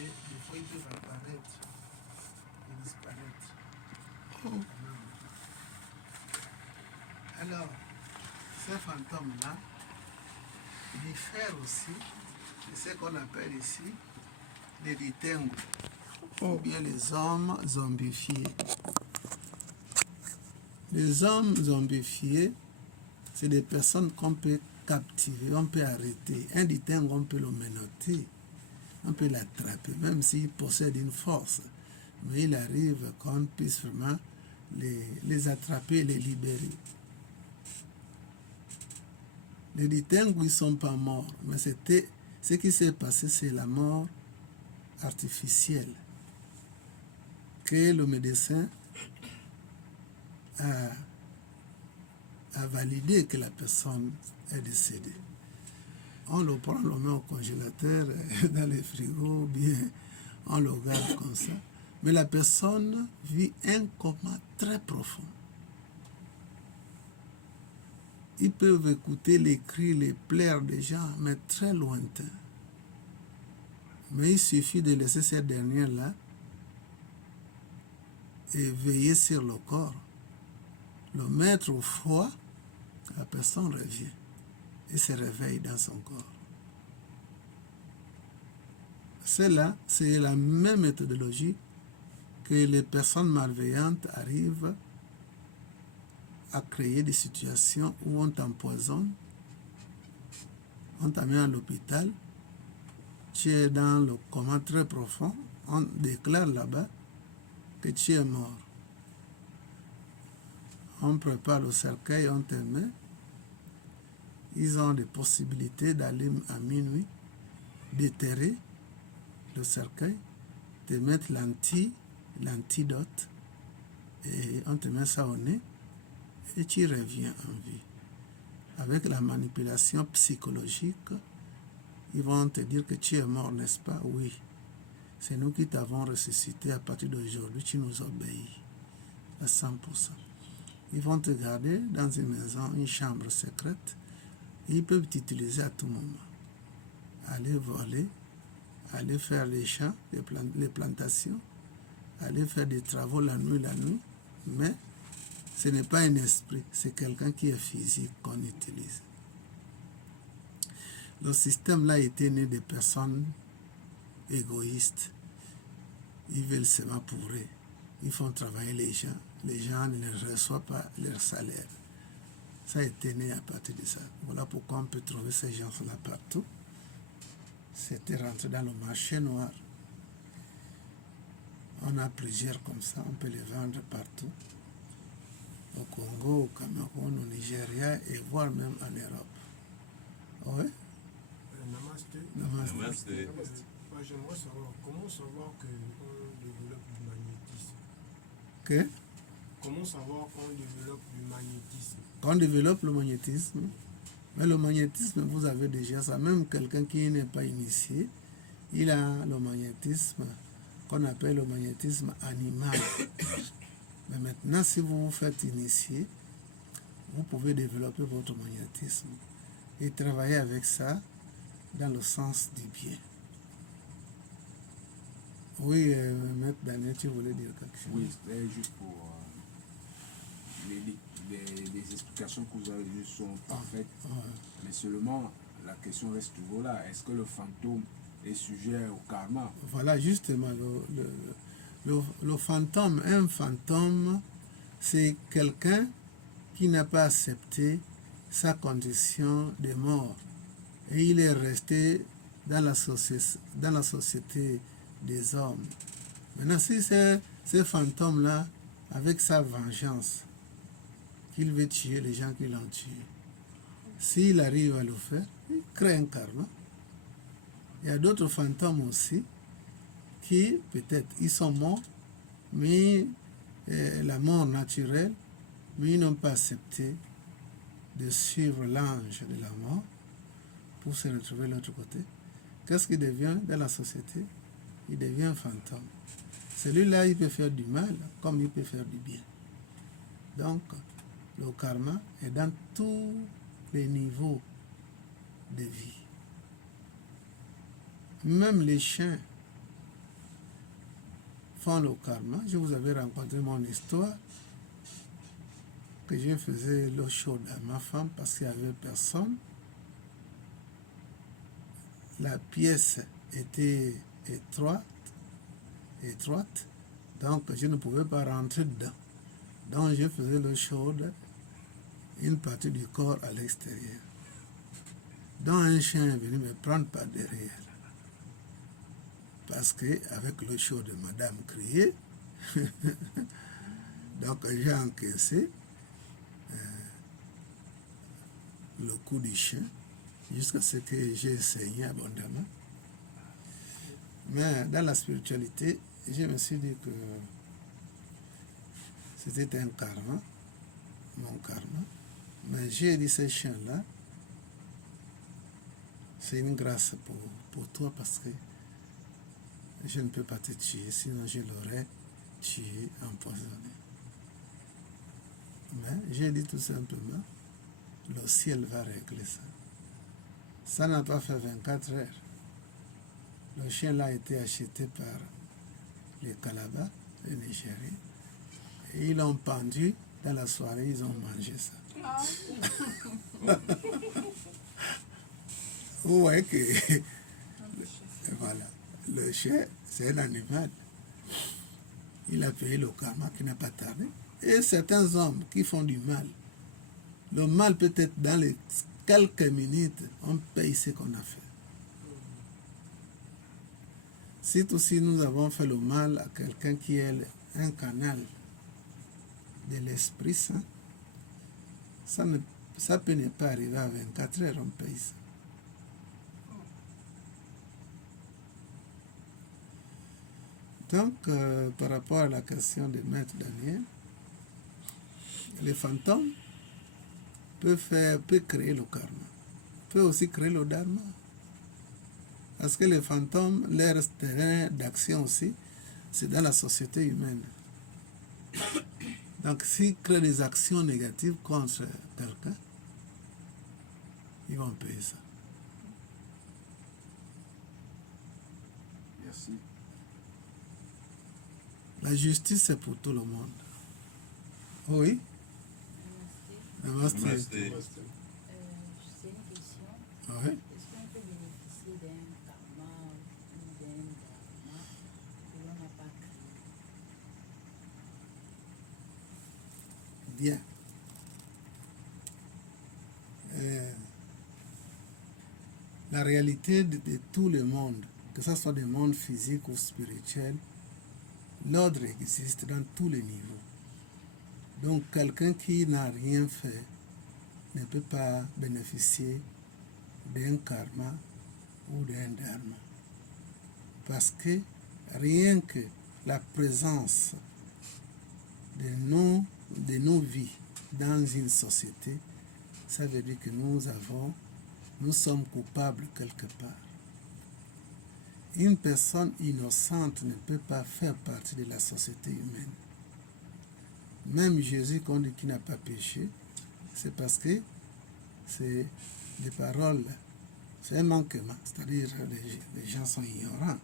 et des fois ils peuvent apparaître et disparaître. Alors, ces fantômes-là diffèrent aussi de ce qu'on appelle ici les Ditengu, ou bien les hommes zombifiés. Les hommes zombifiés, c'est des personnes qu'on peut captiver, on peut arrêter. Un Ditengu, on peut le menotter, on peut l'attraper, même s'il possède une force. Mais il arrive qu'on puisse vraiment les attraper et les libérer. Les Ditengu, ils ne sont pas morts, mais ce qui s'est passé, c'est la mort artificielle que le médecin a validé que la personne est décédée. On le prend, on le met au congélateur, dans les frigos, bien, on le garde comme ça. Mais la personne vit un coma très profond. Ils peuvent écouter les cris, les pleurs des gens, mais très lointains. Mais il suffit de laisser ces dernières-là et veiller sur le corps, le mettre au froid, la personne revient et se réveille dans son corps. Celle-là, c'est la même méthodologie que les personnes malveillantes arrivent à créer des situations où on t'empoisonne, on t'amène à l'hôpital, tu es dans le coma très profond, on déclare là-bas que tu es mort. On prépare le cercueil, on te met. Ils ont des possibilités d'aller à minuit, déterrer le cercueil, te mettre l'antidote, et on te met ça au nez, et tu reviens en vie. Avec la manipulation psychologique, ils vont te dire que tu es mort, n'est-ce pas? Oui. C'est nous qui t'avons ressuscité. À partir d'aujourd'hui, tu nous obéis à 100%. Ils vont te garder dans une maison, une chambre secrète. Ils peuvent t'utiliser à tout moment. Aller voler, aller faire les champs, les plantations, aller faire des travaux la nuit. Mais ce n'est pas un esprit, c'est quelqu'un qui est physique qu'on utilise. Le système-là était né des personnes égoïstes. Ils veulent seulement pour eux. Ils font travailler les gens. Les gens ne reçoivent pas leur salaire. Ça a été né à partir de ça. Voilà pourquoi on peut trouver ces gens-là partout. C'était rentré dans le marché noir. On a plusieurs comme ça, on peut les vendre partout. Au Congo, au Cameroun, au Nigeria et voire même en Europe. Oui? Namasté. Namasté. Moi, j'aimerais savoir comment savoir qu'on développe du magnétisme. Que? Comment savoir qu'on développe du magnétisme? Qu'on développe le magnétisme. Mais le magnétisme, vous avez déjà ça. Même quelqu'un qui n'est pas initié, il a le magnétisme qu'on appelle le magnétisme animal. Mais maintenant, si vous vous faites initier, vous pouvez développer votre magnétisme et travailler avec ça dans le sens du bien. Oui, Maître Daniel, tu voulais dire quelque chose? Oui, c'était juste pour les explications que vous avez eues sont parfaites, mais seulement la question reste toujours là. Est-ce que le fantôme est sujet au karma? Voilà, justement, le fantôme, un fantôme, c'est quelqu'un qui n'a pas accepté sa condition de mort. Et il est resté dans la société des hommes. Maintenant, si c'est ce fantôme-là, avec sa vengeance, qu'il veut tuer les gens qui l'ont tué, s'il arrive à le faire, il crée un karma. Il y a d'autres fantômes aussi qui, peut-être, ils sont morts, mais la mort naturelle, mais ils n'ont pas accepté de suivre l'ange de la mort pour se retrouver de l'autre côté. Qu'est-ce qu'il devient dans la société? Il devient un fantôme. Celui-là, il peut faire du mal comme il peut faire du bien. Donc, le karma est dans tous les niveaux de vie. Même les chiens font le karma. Je vous avais rencontré mon histoire, que je faisais l'eau chaude à ma femme parce qu'il n'y avait personne. La pièce était étroite, donc je ne pouvais pas rentrer dedans. Donc je faisais l'eau chaude, une partie du corps à l'extérieur. Donc un chien est venu me prendre par derrière. Parce qu'avec l'eau chaude, madame criait. Donc j'ai encaissé le coup du chien jusqu'à ce que j'ai saigné abondamment. Mais dans la spiritualité, je me suis dit que c'était un karma, mon karma. Mais j'ai dit, ces chiens-là, c'est une grâce pour toi parce que je ne peux pas te tuer, sinon je l'aurais tué, empoisonné. Mais j'ai dit tout simplement, le ciel va régler ça. Ça n'a pas fait 24 heures. Le chien-là a été acheté par les Kalaba, les Nigériens. Et ils l'ont pendu dans la soirée, ils ont mangé ça. Vous voyez que voilà, le chien, c'est un animal. Il a payé le karma qui n'a pas tardé. Et certains hommes qui font du mal, le mal peut être dans les quelques minutes, on paye ce qu'on a fait. Si nous avons fait le mal à quelqu'un qui est un canal de l'Esprit Saint, ça peut ne pas arriver à 24 heures, on paye ça. Donc, par rapport à la question de Maître Daniel, les fantômes peuvent créer le karma, peuvent aussi créer le dharma. Parce que les fantômes, leur terrain d'action aussi, c'est dans la société humaine. Donc, s'ils créent des actions négatives contre quelqu'un, ils vont payer ça. Merci. La justice, c'est pour tout le monde. Oui? Namaste. Namaste. C'est une question. Oui. Est-ce qu'on peut bénéficier d'un karma ou d'un dharma que l'on n'a pas créé? Bien. La réalité de tout le monde, que ce soit des mondes physiques ou spirituels, l'ordre existe dans tous les niveaux. Donc quelqu'un qui n'a rien fait ne peut pas bénéficier d'un karma ou d'un dharma. Parce que rien que la présence de nos vies dans une société, ça veut dire que nous sommes coupables quelque part. Une personne innocente ne peut pas faire partie de la société humaine. Même Jésus, qu'on dit qu'il n'a pas péché, c'est parce que c'est des paroles, c'est un manquement, c'est-à-dire les gens sont ignorants.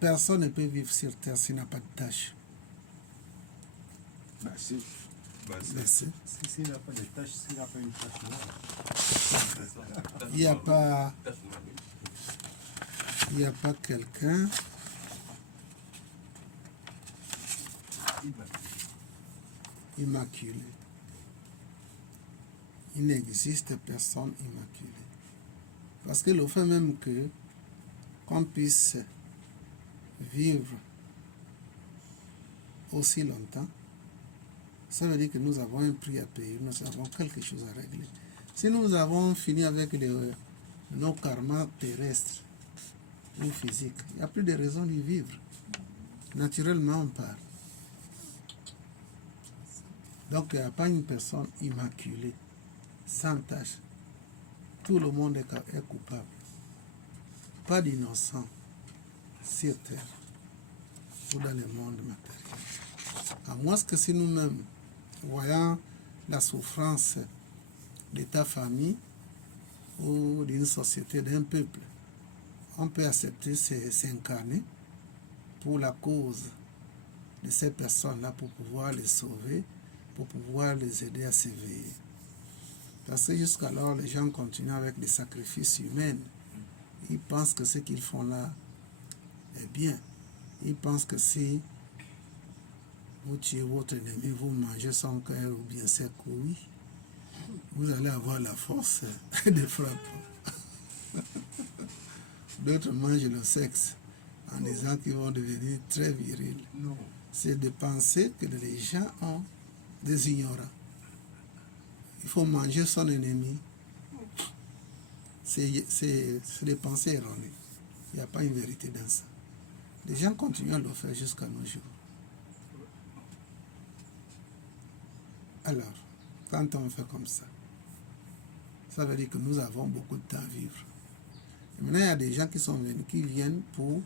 Personne ne peut vivre sur terre s'il n'a pas de tâche. Merci. Merci. S'il n'a pas de tâche, s'il n'a pas une tâche noire. Il n'y a pas quelqu'un immaculé. Il n'existe personne immaculé. Parce que le fait même qu'on puisse vivre aussi longtemps, ça veut dire que nous avons un prix à payer, nous avons quelque chose à régler. Si nous avons fini avec nos karmas terrestres ou physiques, il n'y a plus de raison d'y vivre. Naturellement, on part. Donc, il n'y a pas une personne immaculée, sans tâche. Tout le monde est coupable. Pas d'innocent sur terre ou dans le monde matériel. À moins que si nous-mêmes, voyant la souffrance de ta famille ou d'une société, d'un peuple, on peut accepter s'incarner pour la cause de ces personnes-là, pour pouvoir les sauver, pour pouvoir les aider à s'éveiller. Parce que jusqu'alors, les gens continuent avec des sacrifices humains. Ils pensent que ce qu'ils font là est bien. Ils pensent que si vous tuez votre ennemi, vous mangez son cœur ou bien ses couilles, vous allez avoir la force de frapper. D'autres mangent le sexe en disant qu'ils vont devenir très virils. Non. C'est de penser que les gens ont des ignorants. Il faut manger son ennemi. C'est des pensées erronées. Il n'y a pas une vérité dans ça. Les gens continuent à le faire jusqu'à nos jours. Alors, quand on fait comme ça veut dire que nous avons beaucoup de temps à vivre. Et maintenant, il y a des gens qui sont venus, qui viennent pour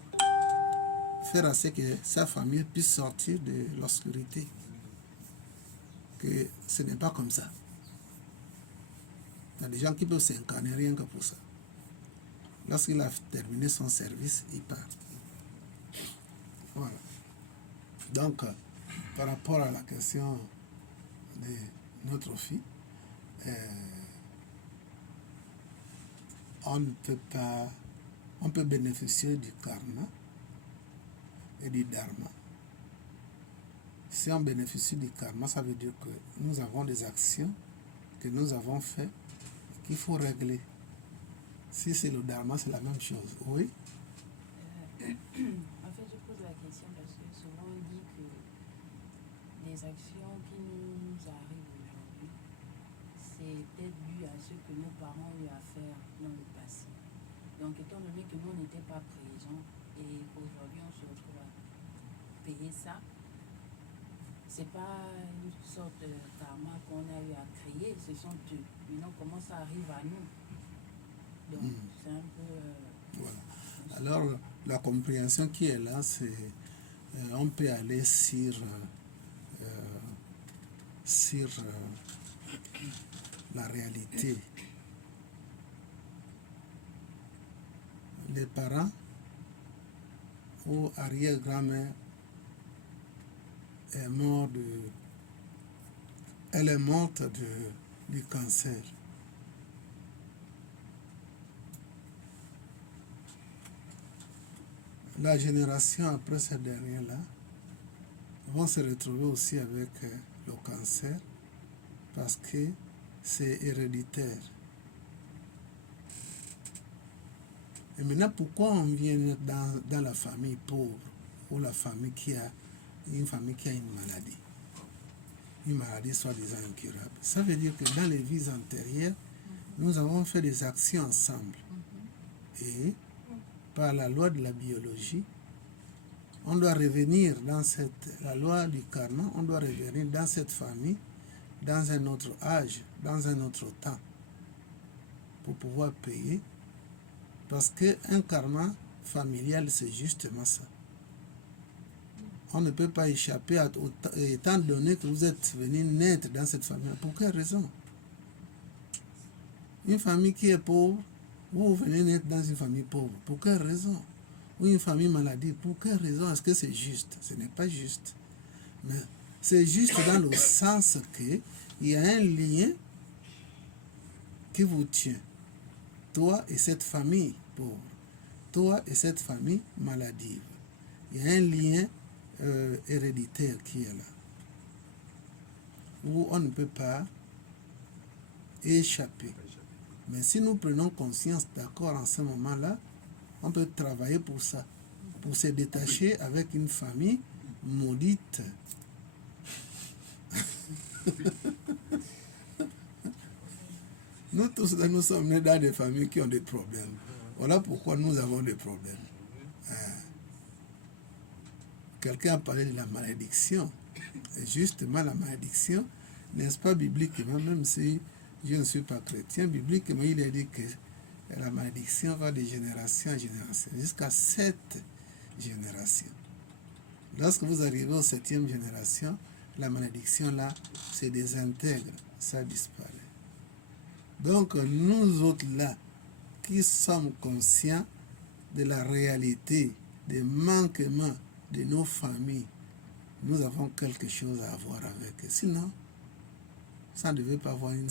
faire à ce que sa famille puisse sortir de l'obscurité. Que ce n'est pas comme ça. Il y a des gens qui peuvent s'incarner rien que pour ça. Lorsqu'il a terminé son service, il part. Voilà. Donc, par rapport à la question de notre fille, on peut bénéficier du karma et du dharma. Si on bénéficie du karma, ça veut dire que nous avons des actions que nous avons faites qu'il faut régler. Si c'est le dharma, c'est la même chose. Oui? En fait, je pose la question parce que souvent on dit que les actions qui nous arrivent aujourd'hui, c'est peut-être dû à ce que nos parents ont eu à faire dans le passé. Donc, étant donné que nous n'étions pas présents et aujourd'hui on se retrouve à payer ça, c'est pas une sorte de karma qu'on a eu à créer, ce sont eux. Maintenant, comment ça arrive à nous? Donc, c'est un peu... Voilà. Alors, la compréhension qui est là, c'est on peut aller sur la réalité. Les parents ou arrière-grand-mère elle est morte du cancer. La génération après cette dernière-là vont se retrouver aussi avec le cancer parce que c'est héréditaire. Et maintenant, pourquoi on vient dans la famille pauvre ou la famille qui a une maladie? Une maladie soi-disant incurable. Ça veut dire que dans les vies antérieures, nous avons fait des actions ensemble. Et par la loi de la biologie, on doit revenir dans la loi du karma, on doit revenir dans cette famille, dans un autre âge, dans un autre temps, pour pouvoir payer. Parce qu'un karma familial, c'est justement ça. On ne peut pas échapper, étant donné que vous êtes venu naître dans cette famille. Pour quelle raison? Une famille qui est pauvre, vous venez naître dans une famille pauvre. Pour quelle raison? Ou une famille maladie. Pour quelle raison est-ce que c'est juste? Ce n'est pas juste. Mais c'est juste dans le sens qu'il y a un lien qui vous tient. Toi et cette famille pauvre. Toi et cette famille maladive. Il y a un lien héréditaire qui est là. Où on ne peut pas échapper. Mais si nous prenons conscience, d'accord, en ce moment-là, on peut travailler pour ça, pour se détacher avec une famille maudite. Nous tous, nous sommes nés dans des familles qui ont des problèmes. Voilà pourquoi nous avons des problèmes. Quelqu'un a parlé de la malédiction. Et justement, la malédiction, n'est-ce pas bibliquement, même si je ne suis pas chrétien, bibliquement, il est dit que la malédiction va de génération en génération, jusqu'à 7 générations. Lorsque vous arrivez aux 7e génération, la malédiction là se désintègre, ça disparaît. Donc, nous autres là, qui sommes conscients de la réalité, des manquements de nos familles, nous avons quelque chose à voir avec eux. Sinon, ça ne devait pas avoir une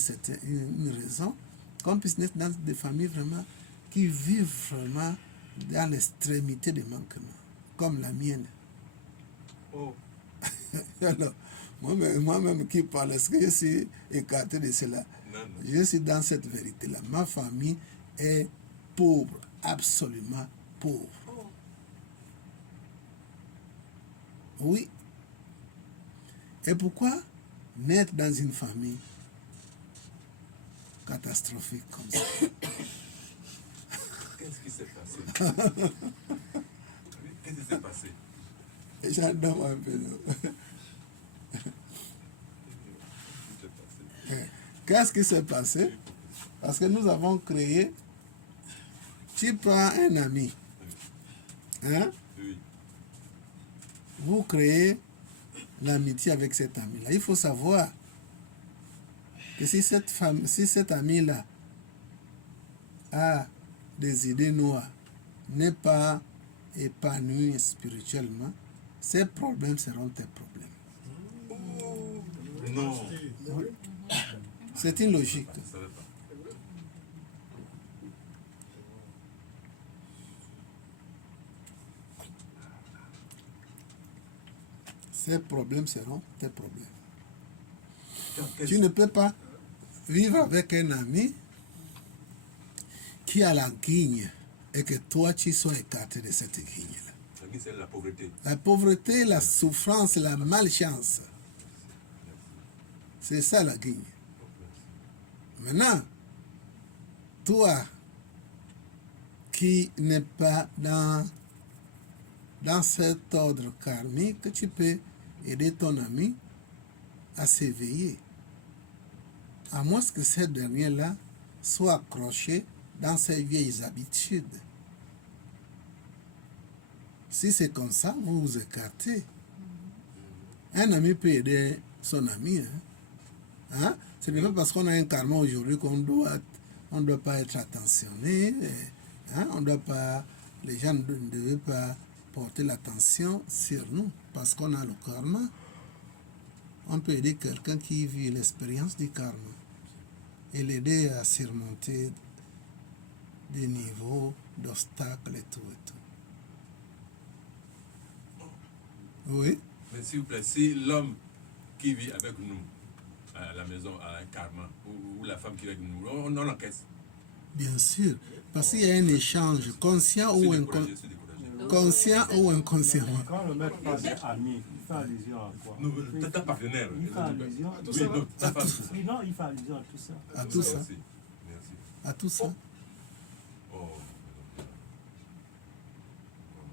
raison qu'on puisse naître dans des familles vraiment qui vivent vraiment dans l'extrémité de manquement, comme la mienne. Oh, Alors, moi-même qui parle, est-ce que je suis écarté de cela? Non, non. Je suis dans cette vérité-là. Ma famille est pauvre, absolument pauvre. Oui. Et pourquoi naître dans une famille catastrophique comme ça? Qu'est-ce qui s'est passé? Qu'est-ce qui s'est passé? J'adore un peu. Qu'est-ce qui s'est passé? Parce que nous avons créé, tu prends un ami, hein? Oui. Vous créez l'amitié avec cet ami-là. Il faut savoir que si cet ami-là a des idées noires, n'est pas épanoui spirituellement, ces problèmes seront tes problèmes. Non. C'est une logique. Je ne savais pas. Ces problèmes seront tes problèmes. Qu'est-ce- Tu ne peux pas vivre avec un ami qui a la guigne et que toi tu sois écarté de cette guigne-là. La guigne, c'est la pauvreté. La pauvreté, la souffrance, la malchance. C'est ça la guigne. Maintenant, toi qui n'es pas dans cet ordre karmique, tu peux aider ton ami à s'éveiller. À moins que ce dernier-là soit accroché dans ses vieilles habitudes. Si c'est comme ça, vous vous écartez. Un ami peut aider son ami. Hein? Ce n'est pas parce qu'on a un karma aujourd'hui qu'on ne doit pas être attentionné. Hein? Les gens ne devaient pas porter l'attention sur nous parce qu'on a le karma. On peut aider quelqu'un qui vit l'expérience du karma et l'aider à surmonter des niveaux d'obstacles et tout et tout. Oui. Mais s'il vous plaît, si l'homme qui vit avec nous à la maison a un karma, ou la femme qui vit avec nous, on l'encaisse. Bien sûr, parce qu'il y a un échange conscient Je suis ou, découragé, je suis découragé. conscient ou inconsciemment. Quand le maître parle d'ami, il fait allusion à quoi? Non, t'es un partenaire. Il fait allusion. Oui, non, ta femme. Oui, non, il fait allusion à tout ça. À tout ça. Merci. Merci. À tout ça. Oh.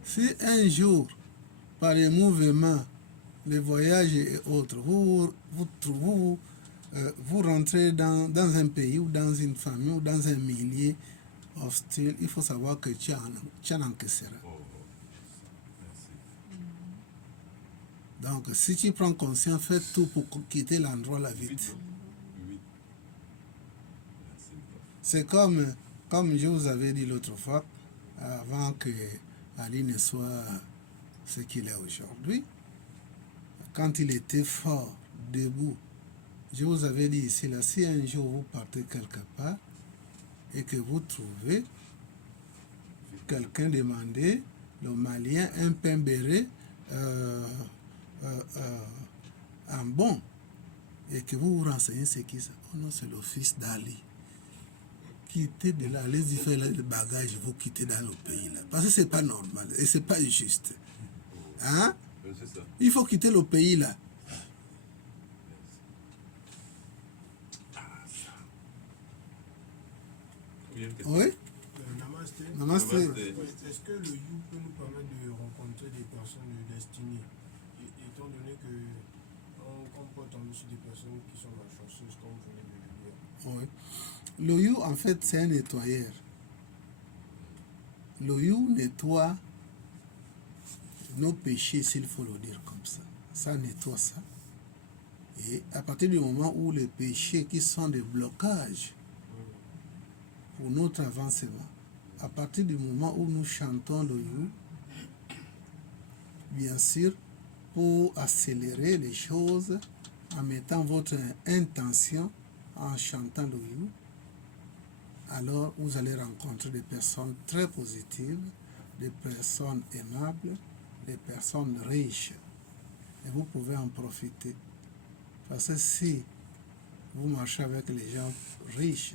Si un jour, par les mouvements, les voyages et autres, vous rentrez dans un pays ou dans une famille ou dans un milieu hostile, il faut savoir que tu en encaisseras. Oh. Merci. Donc, si tu prends conscience, fais tout pour quitter l'endroit là vite. Vite. Oui. Merci. C'est comme je vous avais dit l'autre fois, avant que Ali ne soit ce qu'il est aujourd'hui, quand il était fort, debout, je vous avais dit ici, là, si un jour vous partez quelque part et que vous trouvez quelqu'un demandé, le Malien, un pain béret, un bon, et que vous vous renseignez, c'est qui ça? Oh non, c'est le fils d'Ali. Quittez de là, allez-y faire le bagage, vous quittez dans le pays là. Parce que c'est pas normal et c'est pas juste. Hein? C'est ça. Il faut quitter le pays là. Oui? Namasté. Namasté. Est-ce que le You peut nous permettre de rencontrer des personnes destinées, étant donné que on peut tomber sur des personnes qui sont malchanceuses, comme vous venez de le dire? Oui. Le You, en fait, c'est un nettoyeur. Le You nettoie nos péchés, s'il faut le dire comme ça. Ça nettoie ça. Et à partir du moment où les péchés qui sont des blocages pour notre avancement, à partir du moment où nous chantons le You, bien sûr, pour accélérer les choses en mettant votre intention en chantant le you, alors vous allez rencontrer des personnes très positives, des personnes aimables, des personnes riches. Et vous pouvez en profiter. Parce que si vous marchez avec les gens riches,